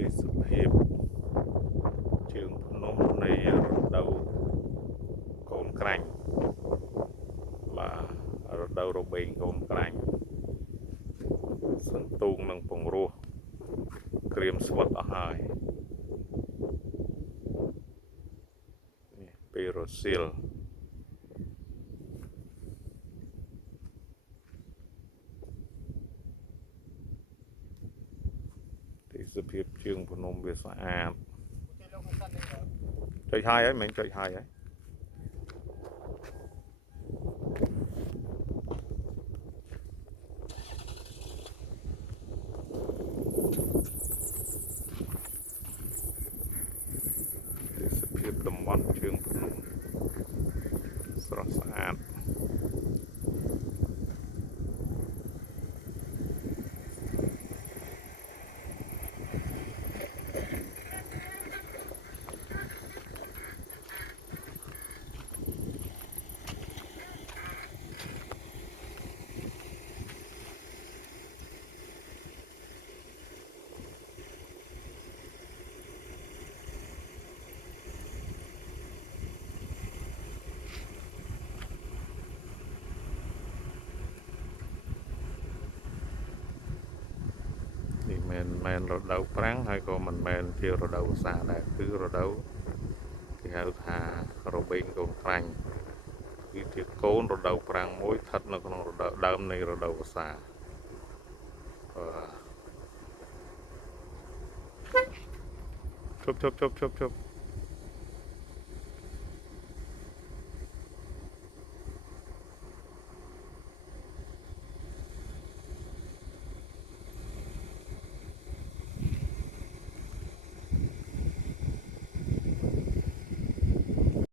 ទេសភាពជើងភ្នំនៃរដូវកូនក្រាញ់បាទរដូវរបេងកូនក្រាញ់សន្ទូងនិងពង្រោះក្រៀមស្វិតអស់ហើយនេះពេលរសៀលទេសភាពជើងភ្នំវាស្អាតចុចហើយមិនចុចហើយទេសភាពតំបន់ជើងភ្នំស្រស់ស្អាតនេះមិនរដូវប្រាំងហើយក៏មិនមែនជារដូវវស្សាដែរគឺរដូវគេហៅថារបេងកូនក្រាញ់គឺជាកូនរដូវប្រាំងមួយស្ថិតនៅក្នុងរដូវដើមនៃរដូវវស្សាជប់